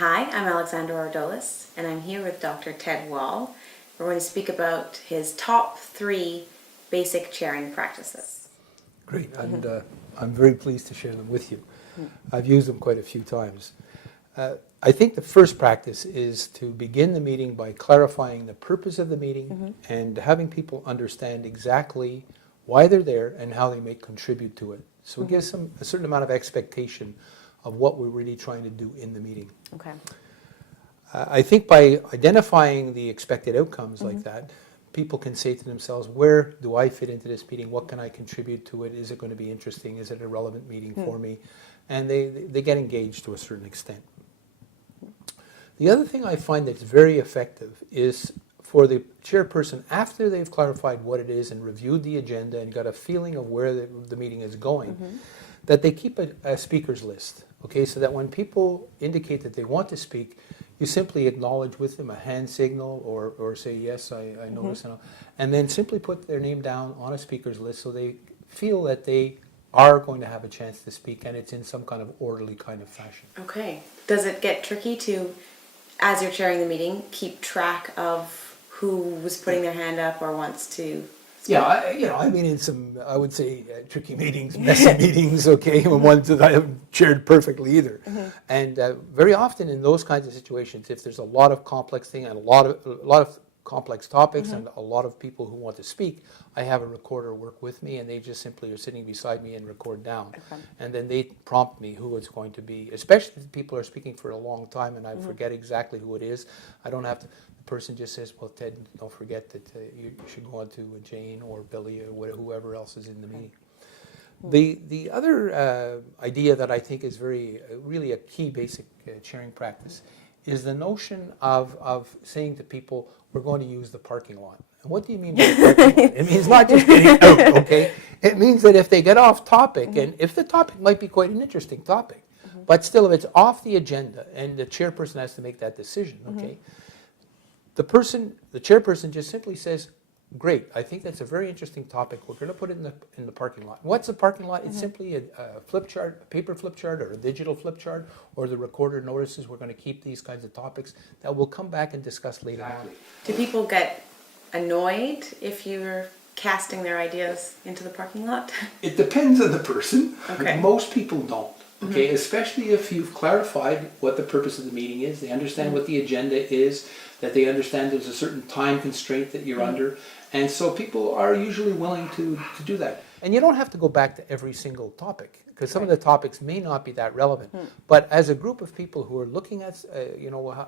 Hi, I'm Alexandra Ordolis, and I'm here with Dr. Ted Wall. We're going to speak about his top 3 basic chairing practices. Great, and I'm very pleased to share them with you. I've used them quite a few times. I think the first practice is to begin the meeting by clarifying the purpose of the meeting and having people understand exactly why they're there and how they may contribute to it. So it gives them a certain amount of expectation of what we're really trying to do in the meeting. Okay. I think by identifying the expected outcomes like that, people can say to themselves, where do I fit into this meeting? What can I contribute to it? Is it going to be interesting? Is it a relevant meeting for me? And they get engaged to a certain extent. The other thing I find that's very effective is for the chairperson, after they've clarified what it is and reviewed the agenda and got a feeling of where the meeting is going, that they keep a speakers list, okay, so that when people indicate that they want to speak, you simply acknowledge with them a hand signal or say, yes, I notice, and then simply put their name down on a speakers list so they feel that they are going to have a chance to speak and it's in some kind of orderly kind of fashion. Okay. Does it get tricky to, as you're chairing the meeting, keep track of who was putting their hand up or wants to speak? Yeah, I mean, in some, I would say, tricky meetings, messy meetings, okay, and ones that I haven't chaired perfectly either. And very often in those kinds of situations, if there's a lot of complex thing and a lot of complex topics and a lot of people who want to speak, I have a recorder work with me, and they just simply are sitting beside me and record down. Okay. And then they prompt me who it's going to be, especially if people are speaking for a long time and I forget exactly who it is. I don't have to. The person just says, well, Ted, don't forget that you should go on to Jane or Billy or whoever else is in the meeting. The other idea that I think is really a key basic chairing practice is the notion of saying to people, we're going to use the parking lot. And what do you mean by the parking lot? It means not just getting out, okay? It means that if they get off topic, and if the topic might be quite an interesting topic, but still if it's off the agenda and the chairperson has to make that decision, okay? The chairperson just simply says, great, I think that's a very interesting topic. We're going to put it in the parking lot. What's a parking lot? It's simply a flip chart, a paper flip chart or a digital flip chart, or the recorder notices we're going to keep these kinds of topics that we'll come back and discuss later on. Do people get annoyed if you're casting their ideas into the parking lot? It depends on the person. Okay. Most people don't. Okay, especially if you've clarified what the purpose of the meeting is, they understand what the agenda is, that they understand there's a certain time constraint that you're under, and so people are usually willing to do that. And you don't have to go back to every single topic, because some of the topics may not be that relevant. But as a group of people who are looking at,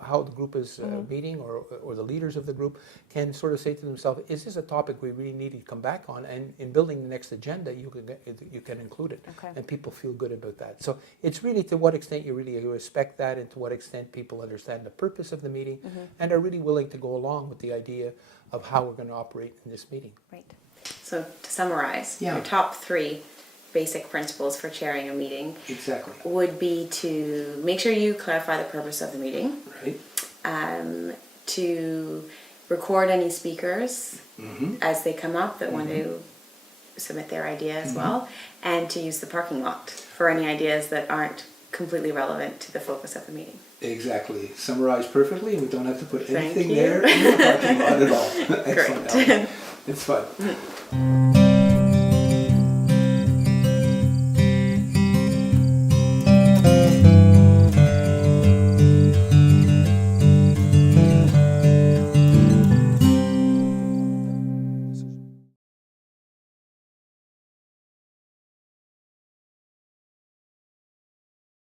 how the group is meeting, or the leaders of the group can sort of say to themselves, is this a topic we really need to come back on? And in building the next agenda, you can include it, and people feel good about that. So it's really to what extent you really respect that, and to what extent people understand the purpose of the meeting, and are really willing to go along with the idea of how we're going to operate in this meeting. Right. So to summarize, your top 3 basic principles for chairing a meeting Exactly. would be to make sure you clarify the purpose of the meeting, Right. To record any speakers as they come up that want to submit their idea as well, and to use the parking lot for any ideas that aren't completely relevant to the focus of the meeting. Exactly. Summarized perfectly, and we don't have to put Thank anything you. there in the parking lot at all. Excellent. Great. It's fun.